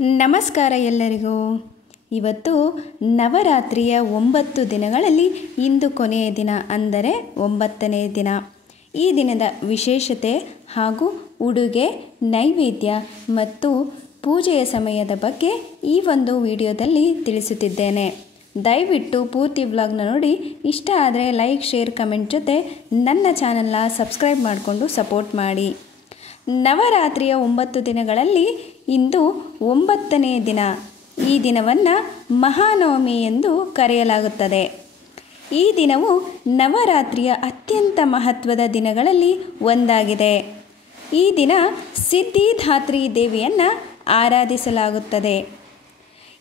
ನಮಸ್ಕಾರ ಎಲ್ಲರಿಗೂ. ಇವತ್ತು ನವರಾತ್ರಿಯ 9 ದಿನಗಳಲ್ಲಿ ಇಂದು ಕೊನೆಯ ದಿನ, ಅಂದರೆ 9ನೇ ದಿನ. ಈ ದಿನದ ವಿಶೇಷತೆ ಹಾಗೂ ಉಡುಗೆ, ನೈವೇದ್ಯ ಮತ್ತು ಪೂಜೆಯ ಸಮಯದ ಬಗ್ಗೆ ಈ ಒಂದು ವಿಡಿಯೋದಲ್ಲಿ ತಿಳಿಸುತ್ತಿದ್ದೇನೆ. ದಯವಿಟ್ಟು ಪೂರ್ತಿ ವ್ಲಾಗ್ನ ನೋಡಿ. ಇಷ್ಟ ಆದರೆ ಲೈಕ್, ಶೇರ್, ಕಮೆಂಟ್ ಜೊತೆ ನನ್ನ ಚಾನಲ್ನ ಸಬ್ಸ್ಕ್ರೈಬ್ ಮಾಡಿಕೊಂಡು ಸಪೋರ್ಟ್ ಮಾಡಿ. ನವರಾತ್ರಿಯ 9 ದಿನಗಳಲ್ಲಿ ಇಂದು 9ನೇ ದಿನ. ಈ ದಿನವನ್ನು ಮಹಾನವಮಿ ಎಂದು ಕರೆಯಲಾಗುತ್ತದೆ. ಈ ದಿನವು ನವರಾತ್ರಿಯ ಅತ್ಯಂತ ಮಹತ್ವದ ದಿನಗಳಲ್ಲಿ ಒಂದಾಗಿದೆ. ಈ ದಿನ ಸಿದ್ಧಿದಾತ್ರಿ ದೇವಿಯನ್ನು ಆರಾಧಿಸಲಾಗುತ್ತದೆ.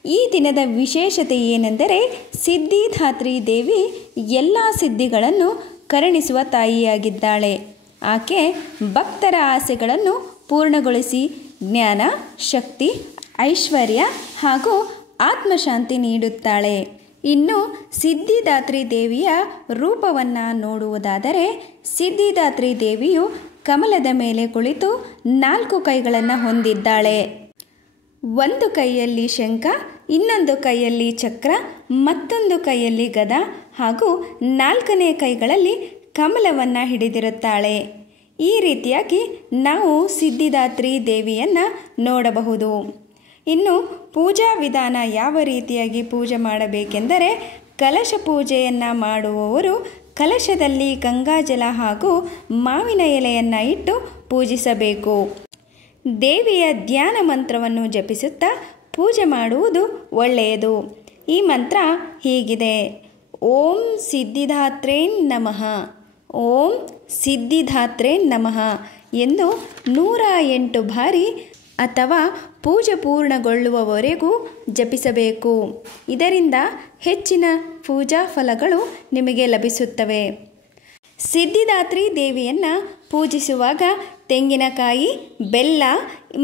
ಈ ದಿನದ ವಿಶೇಷತೆ ಏನೆಂದರೆ, ಸಿದ್ಧಿದಾತ್ರಿ ದೇವಿ ಎಲ್ಲ ಸಿದ್ಧಿಗಳನ್ನು ಕರುಣಿಸುವ ತಾಯಿಯಾಗಿದ್ದಾಳೆ. ಆಕೆ ಭಕ್ತರ ಆಸೆಗಳನ್ನು ಪೂರ್ಣಗೊಳಿಸಿ ಜ್ಞಾನ, ಶಕ್ತಿ, ಐಶ್ವರ್ಯ ಹಾಗೂ ಆತ್ಮಶಾಂತಿ ನೀಡುತ್ತಾಳೆ. ಇನ್ನು ಸಿದ್ಧಿದಾತ್ರಿ ದೇವಿಯ ರೂಪವನ್ನು ನೋಡುವುದಾದರೆ, ಸಿದ್ಧಿದಾತ್ರಿ ದೇವಿಯು ಕಮಲದ ಮೇಲೆ ಕುಳಿತು 4 ಕೈಗಳನ್ನು ಹೊಂದಿದ್ದಾಳೆ. ಒಂದು ಕೈಯಲ್ಲಿ ಶಂಖ, ಇನ್ನೊಂದು ಕೈಯಲ್ಲಿ ಚಕ್ರ, ಮತ್ತೊಂದು ಕೈಯಲ್ಲಿ ಗದ ಹಾಗೂ 4ನೇ ಕೈಗಳಲ್ಲಿ ಕಮಲವನ್ನು ಹಿಡಿದಿರುತ್ತಾಳೆ. ಈ ರೀತಿಯಾಗಿ ನಾವು ಸಿದ್ಧಿದಾತ್ರಿ ದೇವಿಯನ್ನು ನೋಡಬಹುದು. ಇನ್ನು ಪೂಜಾ ವಿಧಾನ ಯಾವ ರೀತಿಯಾಗಿ ಪೂಜೆ ಮಾಡಬೇಕೆಂದರೆ, ಕಲಶ ಪೂಜೆಯನ್ನು ಮಾಡುವವರು ಕಲಶದಲ್ಲಿ ಗಂಗಾಜಲ ಹಾಗೂ ಮಾವಿನ ಎಲೆಯನ್ನು ಇಟ್ಟು ಪೂಜಿಸಬೇಕು. ದೇವಿಯ ಧ್ಯಾನ ಮಂತ್ರವನ್ನು ಜಪಿಸುತ್ತಾ ಪೂಜೆ ಮಾಡುವುದು ಒಳ್ಳೆಯದು. ಈ ಮಂತ್ರ ಹೀಗಿದೆ: ಓಂ ಸಿದ್ಧಿದಾತ್ರೇ ನಮಃ, ಓಂ ಸಿದ್ಧಿದಾತ್ರೇ ನಮಃ ಎಂದು 108 ಬಾರಿ ಅಥವಾ ಪೂಜೆ ಪೂರ್ಣಗೊಳ್ಳುವವರೆಗೂ ಜಪಿಸಬೇಕು. ಇದರಿಂದ ಹೆಚ್ಚಿನ ಪೂಜಾ ಫಲಗಳು ನಿಮಗೆ ಲಭಿಸುತ್ತವೆ. ಸಿದ್ಧಿದಾತ್ರಿ ದೇವಿಯನ್ನು ಪೂಜಿಸುವಾಗ ತೆಂಗಿನಕಾಯಿ, ಬೆಲ್ಲ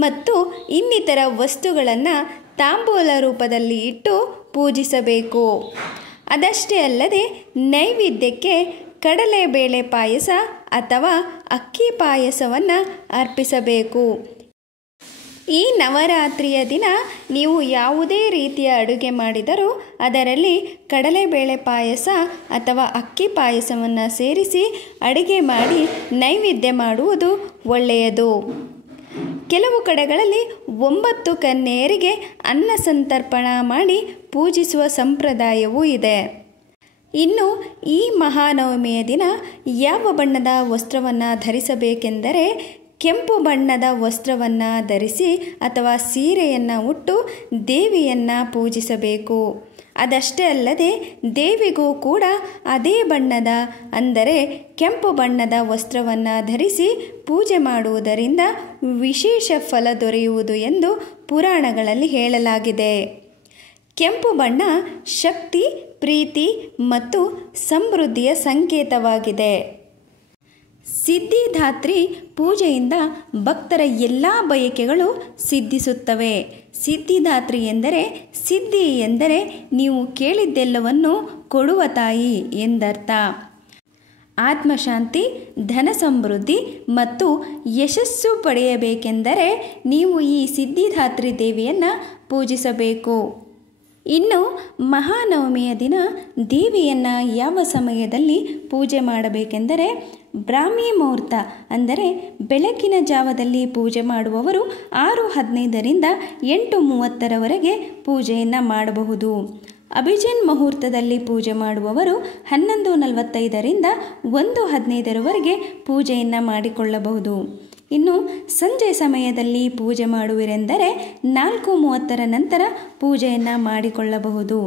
ಮತ್ತು ಇನ್ನಿತರ ವಸ್ತುಗಳನ್ನು ತಾಂಬೂಲ ರೂಪದಲ್ಲಿ ಇಟ್ಟು ಪೂಜಿಸಬೇಕು. ಅದಷ್ಟೇ ಅಲ್ಲದೆ ನೈವೇದ್ಯಕ್ಕೆ ಕಡಲೆಬೇಳೆ ಪಾಯಸ ಅಥವಾ ಅಕ್ಕಿ ಪಾಯಸವನ್ನು ಅರ್ಪಿಸಬೇಕು. ಈ ನವರಾತ್ರಿಯ ದಿನ ನೀವು ಯಾವುದೇ ರೀತಿಯ ಅಡುಗೆ ಮಾಡಿದರೂ ಅದರಲ್ಲಿ ಕಡಲೆಬೇಳೆ ಪಾಯಸ ಅಥವಾ ಅಕ್ಕಿ ಪಾಯಸವನ್ನು ಸೇರಿಸಿ ಅಡುಗೆ ಮಾಡಿ ನೈವೇದ್ಯ ಮಾಡುವುದು ಒಳ್ಳೆಯದು. ಕೆಲವು ಕಡೆಗಳಲ್ಲಿ 9 ಕನ್ಯೆಯರಿಗೆ ಅನ್ನ ಸಂತರ್ಪಣೆ ಮಾಡಿ ಪೂಜಿಸುವ ಸಂಪ್ರದಾಯವೂ ಇದೆ. ಇನ್ನು ಈ ಮಹಾನವಮಿಯ ದಿನ ಯಾವ ಬಣ್ಣದ ವಸ್ತ್ರವನ್ನು ಧರಿಸಬೇಕೆಂದರೆ, ಕೆಂಪು ಬಣ್ಣದ ವಸ್ತ್ರವನ್ನು ಧರಿಸಿ ಅಥವಾ ಸೀರೆಯನ್ನು ಉಟ್ಟು ದೇವಿಯನ್ನು ಪೂಜಿಸಬೇಕು. ಅದಷ್ಟೇ ಅಲ್ಲದೆ ದೇವಿಗೂ ಕೂಡ ಅದೇ ಬಣ್ಣದ, ಅಂದರೆ ಕೆಂಪು ಬಣ್ಣದ ವಸ್ತ್ರವನ್ನು ಧರಿಸಿ ಪೂಜೆ ಮಾಡುವುದರಿಂದ ವಿಶೇಷ ಫಲ ದೊರೆಯುವುದು ಎಂದು ಪುರಾಣಗಳಲ್ಲಿ ಹೇಳಲಾಗಿದೆ. ಕೆಂಪು ಬಣ್ಣ ಶಕ್ತಿ, ಪ್ರೀತಿ ಮತ್ತು ಸಮೃದ್ಧಿಯ ಸಂಕೇತವಾಗಿದೆ. ಸಿದ್ಧಿದಾತ್ರಿ ಪೂಜೆಯಿಂದ ಭಕ್ತರ ಎಲ್ಲ ಬಯಕೆಗಳು ಸಿದ್ಧಿಸುತ್ತವೆ. ಸಿದ್ಧಿದಾತ್ರಿ ಎಂದರೆ, ಸಿದ್ಧಿ ಎಂದರೆ ನೀವು ಕೇಳಿದ್ದೆಲ್ಲವನ್ನು ಕೊಡುವ ತಾಯಿ ಎಂದರ್ಥ. ಆತ್ಮಶಾಂತಿ, ಧನ ಸಮೃದ್ಧಿ ಮತ್ತು ಯಶಸ್ಸು ಪಡೆಯಬೇಕೆಂದರೆ ನೀವು ಈ ಸಿದ್ಧಿದಾತ್ರಿ ದೇವಿಯನ್ನು ಪೂಜಿಸಬೇಕು. ಇನ್ನು ಮಹಾನವಮಿಯ ದಿನ ದೇವಿಯನ್ನು ಯಾವ ಸಮಯದಲ್ಲಿ ಪೂಜೆ ಮಾಡಬೇಕೆಂದರೆ, ಬ್ರಾಹ್ಮಿ ಮುಹೂರ್ತ ಅಂದರೆ ಬೆಳಕಿನ ಜಾವದಲ್ಲಿ ಪೂಜೆ ಮಾಡುವವರು 6:15ರಿಂದ 8:30ರವರೆಗೆ ಪೂಜೆಯನ್ನು ಮಾಡಬಹುದು. ಅಭಿಜಿನ್ ಮುಹೂರ್ತದಲ್ಲಿ ಪೂಜೆ ಮಾಡುವವರು 11:45ರಿಂದ 1:15ರವರೆಗೆ ಪೂಜೆಯನ್ನು ಮಾಡಿಕೊಳ್ಳಬಹುದು. ಇನ್ನು ಸಂಜೆ ಸಮಯದಲ್ಲಿ ಪೂಜೆ ಮಾಡುವಿರೆಂದರೆ 4:30ರ ನಂತರ ಪೂಜೆಯನ್ನು ಮಾಡಿಕೊಳ್ಳಬಹುದು.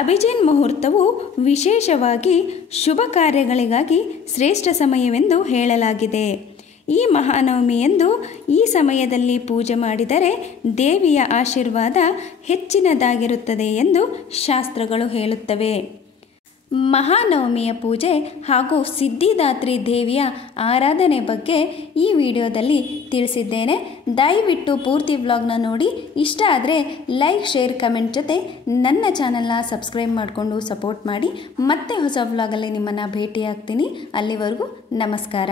ಅಭಿಜಿನ್ ಮುಹೂರ್ತವು ವಿಶೇಷವಾಗಿ ಶುಭ ಕಾರ್ಯಗಳಿಗಾಗಿ ಶ್ರೇಷ್ಠ ಸಮಯವೆಂದು ಹೇಳಲಾಗಿದೆ. ಈ ಮಹಾನವಮಿಯಂದು ಈ ಸಮಯದಲ್ಲಿ ಪೂಜೆ ಮಾಡಿದರೆ ದೇವಿಯ ಆಶೀರ್ವಾದ ಹೆಚ್ಚಿನದಾಗಿರುತ್ತದೆ ಎಂದು ಶಾಸ್ತ್ರಗಳು ಹೇಳುತ್ತವೆ. ಮಹಾನವಮಿಯ ಪೂಜೆ ಹಾಗೂ ಸಿದ್ಧಿದಾತ್ರಿ ದೇವಿಯ ಆರಾಧನೆ ಬಗ್ಗೆ ಈ ವಿಡಿಯೋದಲ್ಲಿ ತಿಳಿಸಿದ್ದೇನೆ. ದಯವಿಟ್ಟು ಪೂರ್ತಿ ವ್ಲಾಗ್ನ ನೋಡಿ. ಇಷ್ಟ ಆದರೆ ಲೈಕ್, ಶೇರ್, ಕಮೆಂಟ್ ಜೊತೆ ನನ್ನ ಚಾನಲ್ನ ಸಬ್ಸ್ಕ್ರೈಬ್ ಮಾಡಿಕೊಂಡು ಸಪೋರ್ಟ್ ಮಾಡಿ. ಮತ್ತೆ ಹೊಸ ವ್ಲಾಗಲ್ಲಿ ನಿಮ್ಮನ್ನು ಭೇಟಿಯಾಗ್ತೀನಿ. ಅಲ್ಲಿವರೆಗೂ ನಮಸ್ಕಾರ.